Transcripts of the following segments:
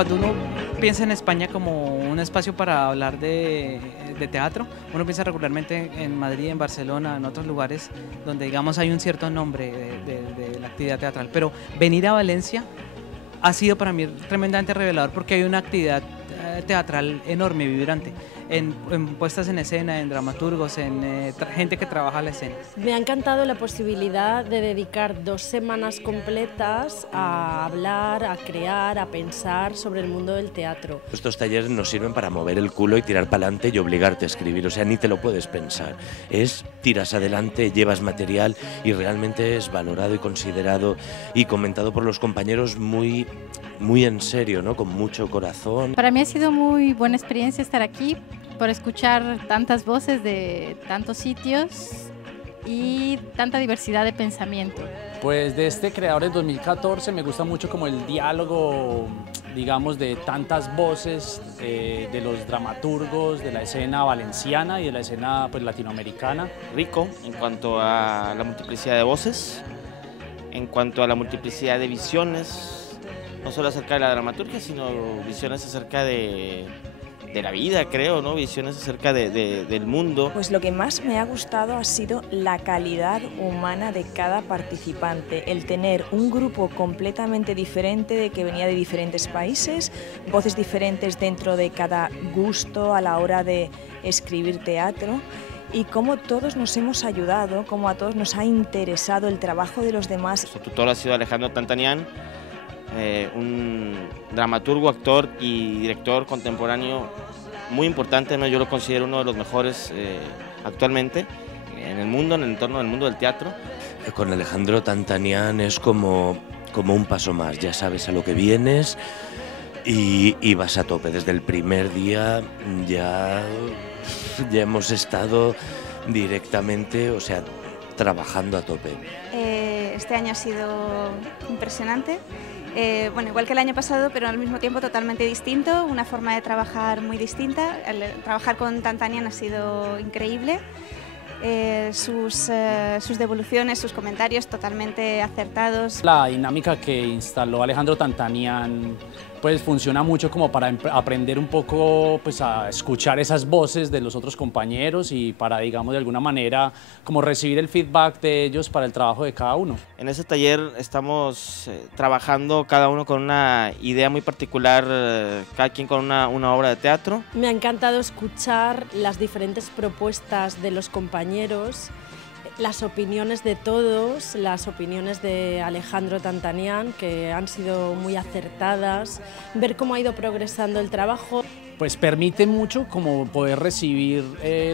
cuando uno piensa en España como un espacio para hablar de teatro, uno piensa regularmente en Madrid, en Barcelona, en otros lugares donde digamos hay un cierto nombre de la actividad teatral, pero venir a Valencia ha sido para mí tremendamente revelador porque hay una actividad teatral enorme, vibrante, en puestas en escena, en dramaturgos, en gente que trabaja la escena. Me ha encantado la posibilidad de dedicar 2 semanas completas a hablar, a crear, a pensar sobre el mundo del teatro. Estos talleres nos sirven para mover el culo y tirar para adelante y obligarte a escribir, o sea, ni te lo puedes pensar. Es tiras adelante, llevas material y realmente es valorado y considerado y comentado por los compañeros muy en serio, ¿no? Con mucho corazón. Para mí ha sido muy buena experiencia estar aquí, por escuchar tantas voces de tantos sitios y tanta diversidad de pensamiento. Pues de este creador del 2014 me gusta mucho como el diálogo, digamos, de tantas voces de los dramaturgos de la escena valenciana y de la escena pues, latinoamericana. Rico en cuanto a la multiplicidad de voces, en cuanto a la multiplicidad de visiones, no solo acerca de la dramaturgia, sino visiones acerca de la vida, creo, ¿no? Visiones acerca del mundo. Pues lo que más me ha gustado ha sido la calidad humana de cada participante, el tener un grupo completamente diferente, de que venía de diferentes países, voces diferentes dentro de cada gusto a la hora de escribir teatro, y cómo todos nos hemos ayudado, cómo a todos nos ha interesado el trabajo de los demás. Su tutor ha sido Alejandro Tantanian, un dramaturgo, actor y director contemporáneo muy importante, ¿no? Yo lo considero uno de los mejores actualmente en el mundo, en el entorno del mundo del teatro. Con Alejandro Tantanian es como un paso más, ya sabes a lo que vienes y vas a tope. Desde el primer día ya hemos estado directamente, o sea, trabajando a tope. Este año ha sido impresionante. Bueno, igual que el año pasado, pero al mismo tiempo totalmente distinto, una forma de trabajar muy distinta. Trabajar con Tantanian ha sido increíble. Sus devoluciones, sus comentarios totalmente acertados. La dinámica que instaló Alejandro Tantanian pues funciona mucho como para aprender un poco pues a escuchar esas voces de los otros compañeros y para, digamos, de alguna manera como recibir el feedback de ellos para el trabajo de cada uno. En ese taller estamos trabajando cada uno con una idea muy particular, cada quien con una obra de teatro. Me ha encantado escuchar las diferentes propuestas de los compañeros, las opiniones de todos, las opiniones de Alejandro Tantanian, que han sido muy acertadas, ver cómo ha ido progresando el trabajo. Pues permite mucho como poder recibir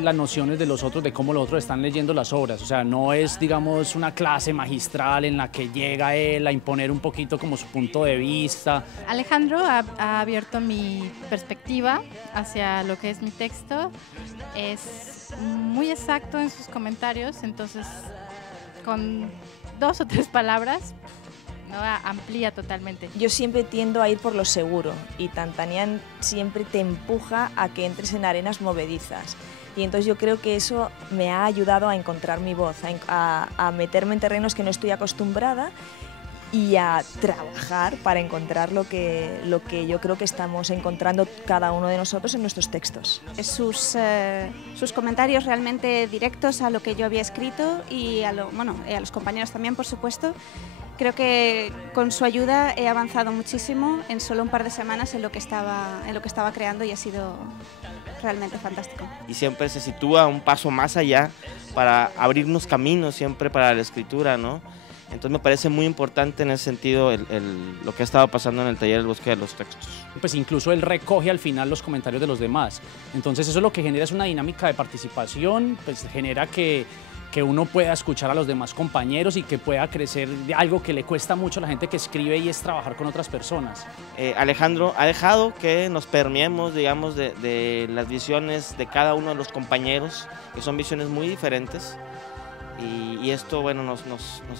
las nociones de los otros, de cómo los otros están leyendo las obras. O sea, no es, digamos, una clase magistral en la que llega él a imponer un poquito como su punto de vista. Alejandro ha abierto mi perspectiva hacia lo que es mi texto. Es muy exacto en sus comentarios, entonces con 2 o 3 palabras ¿no? Amplía totalmente. Yo siempre tiendo a ir por lo seguro y Tantanian siempre te empuja a que entres en arenas movedizas. Y entonces yo creo que eso me ha ayudado a encontrar mi voz, a meterme en terrenos que no estoy acostumbrada y a trabajar para encontrar lo que yo creo que estamos encontrando cada uno de nosotros en nuestros textos. Sus comentarios realmente directos a lo que yo había escrito y a los compañeros también, por supuesto. Creo que con su ayuda he avanzado muchísimo en solo un par de semanas en lo que estaba creando y ha sido realmente fantástico. Y siempre se sitúa un paso más allá para abrirnos caminos siempre para la escritura, ¿no? Entonces me parece muy importante en ese sentido lo que ha estado pasando en el taller del Bosque de los Textos. Pues incluso él recoge al final los comentarios de los demás. Entonces eso lo que genera es una dinámica de participación, pues genera que uno pueda escuchar a los demás compañeros y que pueda crecer de algo que le cuesta mucho a la gente que escribe y es trabajar con otras personas. Alejandro ha dejado que nos permeemos, digamos, de las visiones de cada uno de los compañeros, que son visiones muy diferentes. Y esto, bueno, nos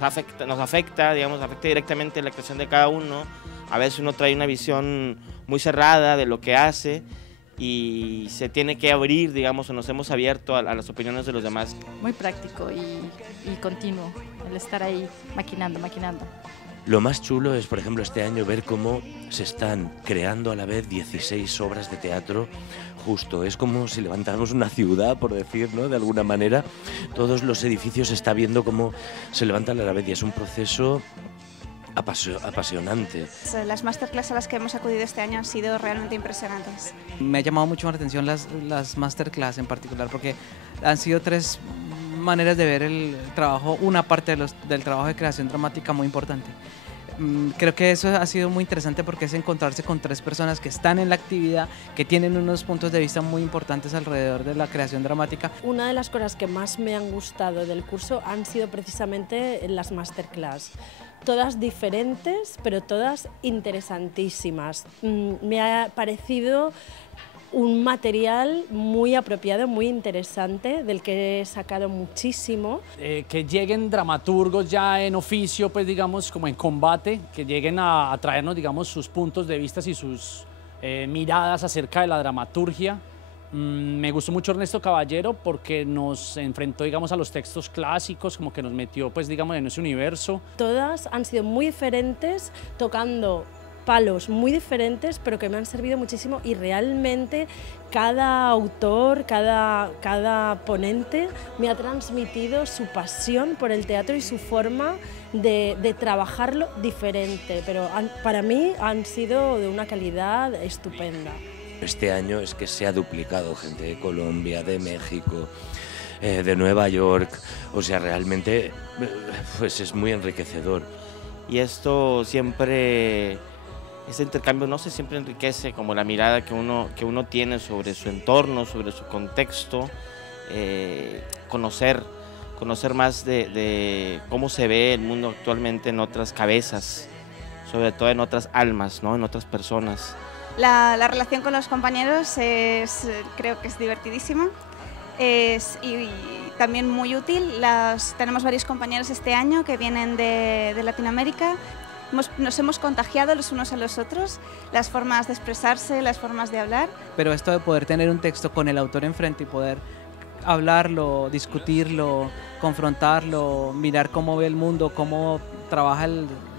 afecta, digamos, afecta directamente la creación de cada uno. A veces uno trae una visión muy cerrada de lo que hace y se tiene que abrir, digamos, o nos hemos abierto a las opiniones de los demás. Muy práctico y continuo, el estar ahí maquinando. Lo más chulo es, por ejemplo, este año ver cómo se están creando a la vez 16 obras de teatro justo. Es como si levantáramos una ciudad, por decir, ¿no? De alguna manera, todos los edificios se está viendo cómo se levantan a la vez y es un proceso apasionante. Las masterclass a las que hemos acudido este año han sido realmente impresionantes. Me ha llamado mucho la atención las masterclass en particular porque han sido 3 maneras de ver el trabajo, una parte del trabajo de creación dramática muy importante. Creo que eso ha sido muy interesante porque es encontrarse con 3 personas que están en la actividad, que tienen unos puntos de vista muy importantes alrededor de la creación dramática. Una de las cosas que más me han gustado del curso han sido precisamente las masterclass. Todas diferentes, pero todas interesantísimas. Me ha parecido un material muy apropiado, muy interesante, del que he sacado muchísimo. Que lleguen dramaturgos ya en oficio, pues digamos, como en combate, que lleguen a traernos, digamos, sus puntos de vista y sus miradas acerca de la dramaturgia. Me gustó mucho Ernesto Caballero porque nos enfrentó, digamos, a los textos clásicos, como que nos metió, pues, digamos, en ese universo. Todas han sido muy diferentes, tocando palos muy diferentes, pero que me han servido muchísimo y realmente cada autor, cada ponente me ha transmitido su pasión por el teatro y su forma de trabajarlo diferente, pero para mí han sido de una calidad estupenda. Este año es que se ha duplicado gente de Colombia, de México, de Nueva York, o sea, realmente pues es muy enriquecedor. Y esto siempre, este intercambio, no sé, siempre enriquece como la mirada que uno tiene sobre su entorno, sobre su contexto, conocer más de cómo se ve el mundo actualmente en otras cabezas, sobre todo en otras almas, ¿no? En otras personas. La relación con los compañeros creo que es divertidísima y también muy útil. Tenemos varios compañeros este año que vienen de Latinoamérica. Nos hemos contagiado los unos a los otros, las formas de expresarse, las formas de hablar. Pero esto de poder tener un texto con el autor enfrente y poder hablarlo, discutirlo, confrontarlo, mirar cómo ve el mundo, cómo trabaja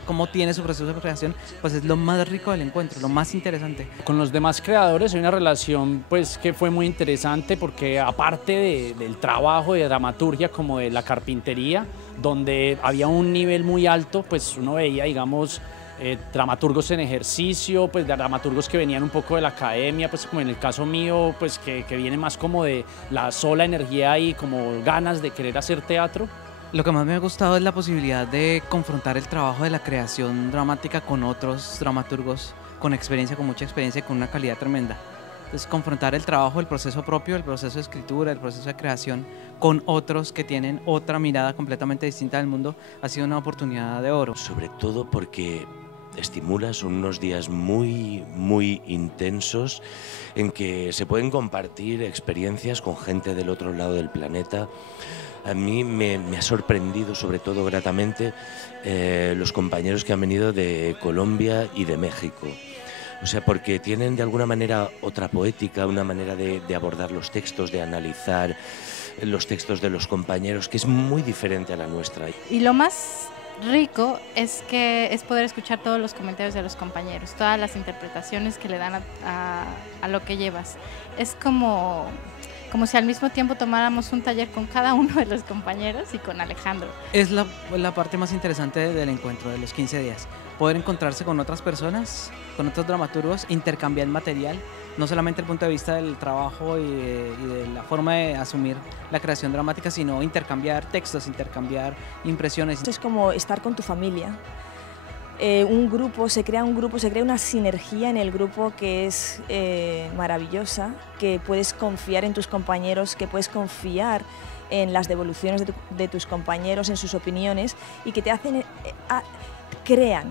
cómo tiene su proceso de creación, pues es lo más rico del encuentro, lo más interesante. Con los demás creadores hay una relación pues que fue muy interesante porque aparte del trabajo de dramaturgia como de la carpintería, donde había un nivel muy alto, pues uno veía, digamos, dramaturgos en ejercicio, pues de dramaturgos que venían un poco de la academia, pues como en el caso mío, pues que viene más como de la sola energía y como ganas de querer hacer teatro. Lo que más me ha gustado es la posibilidad de confrontar el trabajo de la creación dramática con otros dramaturgos con experiencia, con mucha experiencia y con una calidad tremenda. Entonces, confrontar el trabajo, el proceso propio, el proceso de escritura, el proceso de creación con otros que tienen otra mirada completamente distinta del mundo ha sido una oportunidad de oro. Sobre todo porque estimula, son unos días muy, muy intensos en que se pueden compartir experiencias con gente del otro lado del planeta. A mí me ha sorprendido, sobre todo gratamente, los compañeros que han venido de Colombia y de México. O sea, porque tienen de alguna manera otra poética, una manera de abordar los textos, de analizar los textos de los compañeros, que es muy diferente a la nuestra. Y lo más rico es poder escuchar todos los comentarios de los compañeros, todas las interpretaciones que le dan a lo que llevas. Es como si al mismo tiempo tomáramos un taller con cada uno de los compañeros y con Alejandro. Es la parte más interesante del encuentro, de los 15 días. Poder encontrarse con otras personas, con otros dramaturgos, intercambiar material, no solamente el punto de vista del trabajo y de la forma de asumir la creación dramática, sino intercambiar textos, intercambiar impresiones. Esto es como estar con tu familia. Se crea una sinergia en el grupo que es maravillosa, que puedes confiar en tus compañeros, que puedes confiar en las devoluciones de tus compañeros, en sus opiniones y que te hacen, crean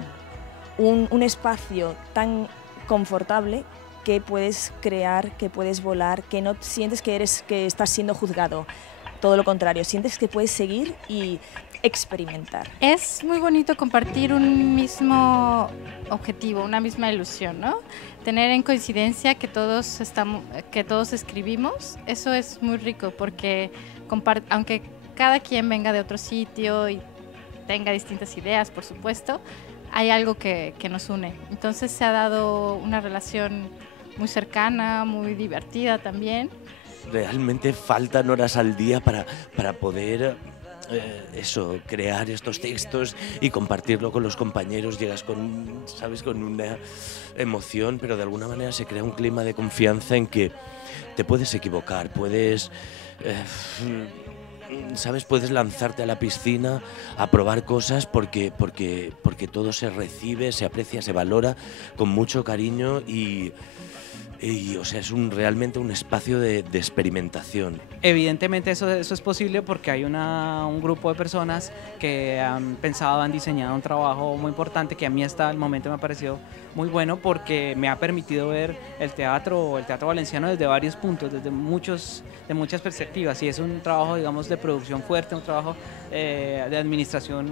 un espacio tan confortable que puedes crear, que puedes volar, que no sientes que estás siendo juzgado. Todo lo contrario, sientes que puedes seguir y experimentar. Es muy bonito compartir un mismo objetivo, una misma ilusión, ¿no? Tener en coincidencia que todos escribimos, eso es muy rico porque aunque cada quien venga de otro sitio y tenga distintas ideas, por supuesto, hay algo que nos une. Entonces se ha dado una relación muy cercana, muy divertida también. Realmente faltan horas al día para poder crear estos textos y compartirlo con los compañeros. Llegas con, ¿sabes?, con una emoción, pero de alguna manera se crea un clima de confianza en que te puedes equivocar, puedes... ¿sabes? Puedes lanzarte a la piscina a probar cosas porque todo se recibe, se aprecia, se valora con mucho cariño y o sea, es realmente un espacio de experimentación. Evidentemente eso es posible porque hay un grupo de personas que han pensado, han diseñado un trabajo muy importante que a mí hasta el momento me ha parecido muy bueno porque me ha permitido ver el teatro valenciano desde varios puntos, de muchas perspectivas, y es un trabajo, digamos, de producción fuerte, un trabajo de administración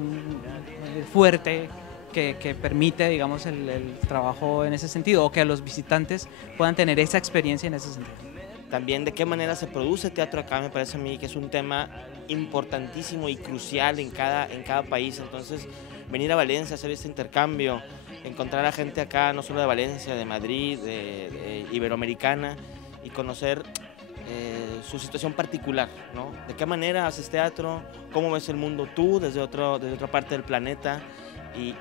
fuerte, que permite, digamos, el trabajo en ese sentido, o que a los visitantes puedan tener esa experiencia en ese sentido. También de qué manera se produce teatro acá, me parece a mí que es un tema importantísimo y crucial en cada país. Entonces, venir a Valencia, hacer este intercambio, encontrar a gente acá, no solo de Valencia, de Madrid, de Iberoamericana, y conocer su situación particular, ¿no? De qué manera haces teatro, cómo ves el mundo tú desde otra parte del planeta, y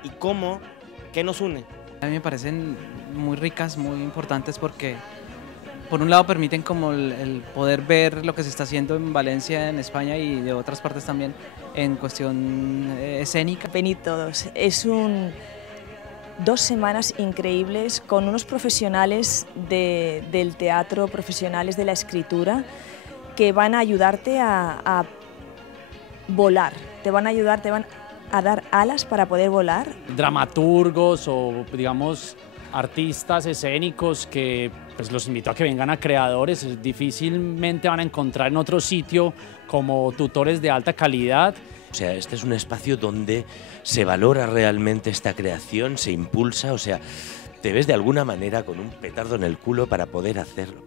qué nos une. A mí me parecen muy ricas, muy importantes porque por un lado permiten como el poder ver lo que se está haciendo en Valencia, en España y de otras partes también en cuestión escénica. Venid todos, es 2 semanas increíbles con unos profesionales del teatro, profesionales de la escritura, que van a ayudarte a volar, te van a dar alas para poder volar. Dramaturgos o, digamos, artistas escénicos que pues los invito a que vengan a Creadores. Difícilmente van a encontrar en otro sitio como tutores de alta calidad. O sea, este es un espacio donde se valora realmente esta creación, se impulsa, o sea, te ves de alguna manera con un petardo en el culo para poder hacerlo,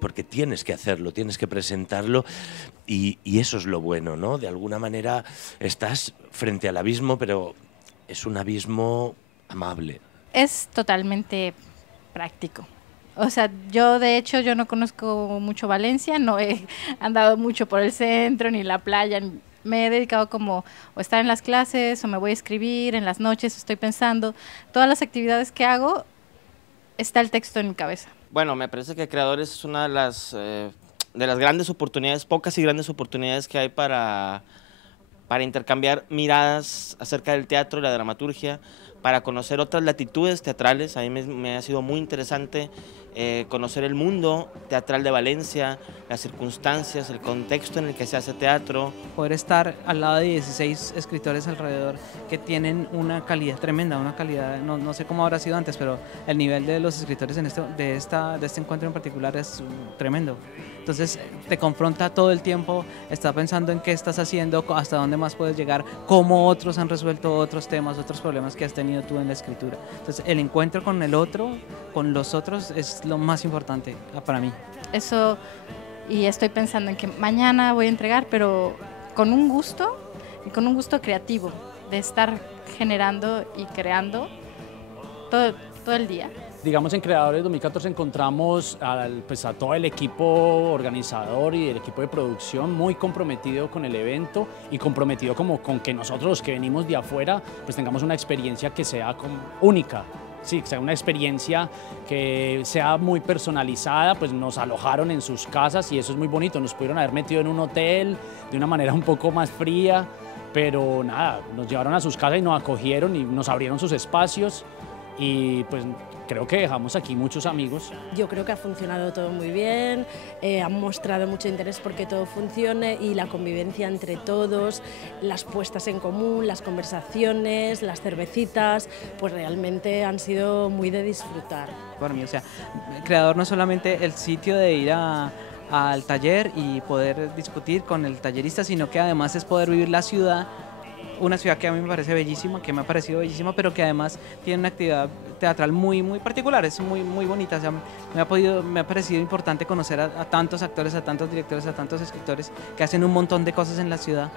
porque tienes que hacerlo, tienes que presentarlo y eso es lo bueno, ¿no? De alguna manera estás frente al abismo, pero es un abismo amable. Es totalmente práctico. O sea, yo de hecho yo no conozco mucho Valencia, no he andado mucho por el centro ni la playa. Me he dedicado como o estar en las clases o me voy a escribir en las noches, estoy pensando. Todas las actividades que hago, está el texto en mi cabeza. Bueno, me parece que Creadores es una de las grandes oportunidades, pocas y grandes oportunidades que hay para intercambiar miradas acerca del teatro y la dramaturgia, para conocer otras latitudes teatrales. A mí me ha sido muy interesante conocer el mundo teatral de Valencia, las circunstancias, el contexto en el que se hace teatro. Poder estar al lado de 16 escritores alrededor que tienen una calidad tremenda, una calidad, no sé cómo habrá sido antes, pero el nivel de los escritores de este encuentro en particular es tremendo. Entonces te confronta todo el tiempo, está pensando en qué estás haciendo, hasta dónde más puedes llegar, cómo otros han resuelto otros temas, otros problemas que has tenido tú en la escritura. Entonces el encuentro con el otro, con los otros, es lo más importante para mí. Eso, y estoy pensando en que mañana voy a entregar, pero con un gusto, y con un gusto creativo, de estar generando y creando todo el día. Digamos, en Creadores 2014 encontramos a todo el equipo organizador y el equipo de producción muy comprometido con el evento y comprometido como con que nosotros los que venimos de afuera pues tengamos una experiencia que sea única. Sí, que sea una experiencia que sea muy personalizada. Pues nos alojaron en sus casas y eso es muy bonito. Nos pudieron haber metido en un hotel de una manera un poco más fría, pero nada, nos llevaron a sus casas y nos acogieron y nos abrieron sus espacios y pues creo que dejamos aquí muchos amigos. Yo creo que ha funcionado todo muy bien, han mostrado mucho interés porque todo funcione y la convivencia entre todos, las puestas en común, las conversaciones, las cervecitas, pues realmente han sido muy de disfrutar. Para mí, o sea, Creador no es solamente el sitio de ir al taller y poder discutir con el tallerista, sino que además es poder vivir la ciudad, una ciudad que a mí me parece bellísima, que me ha parecido bellísima, pero que además tiene una actividad teatral muy particular, es muy bonita. O sea, me ha parecido importante conocer a tantos actores, a tantos directores, a tantos escritores que hacen un montón de cosas en la ciudad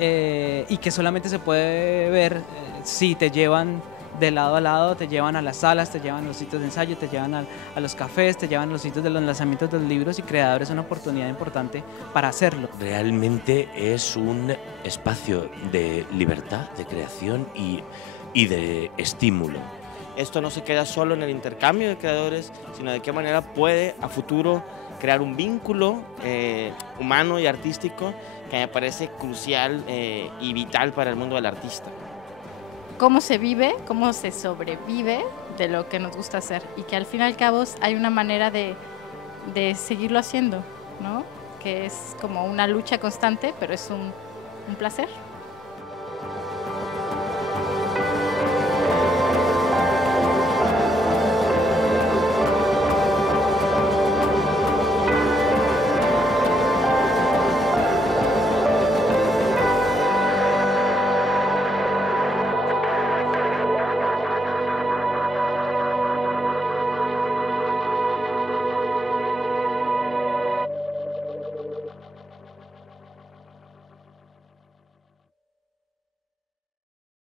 y que solamente se puede ver si te llevan de lado a lado, te llevan a las salas, te llevan a los sitios de ensayo, te llevan a los cafés, te llevan a los sitios de los lanzamientos de los libros, y Creador es una oportunidad importante para hacerlo. Realmente es un espacio de libertad, de creación y de estímulo. Esto no se queda solo en el intercambio de creadores, sino de qué manera puede a futuro crear un vínculo humano y artístico que me parece crucial y vital para el mundo del artista. Cómo se vive, cómo se sobrevive de lo que nos gusta hacer, y que al fin y al cabo hay una manera de seguirlo haciendo, ¿no? Que es como una lucha constante, pero es un placer.